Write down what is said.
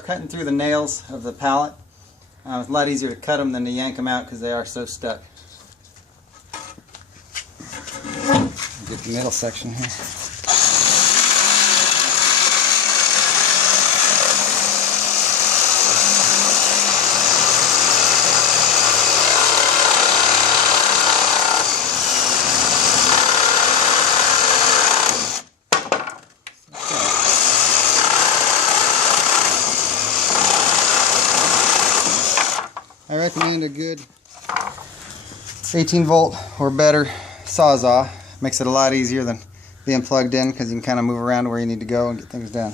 start cutting through the nails of the pallet. It's a lot easier to cut them than to yank them out because they are so stuck. Get the middle section here. I recommend a good 18 volt or better Sawzall. Makes it a lot easier than being plugged in because you can kind of move around to where you need to go and get things done.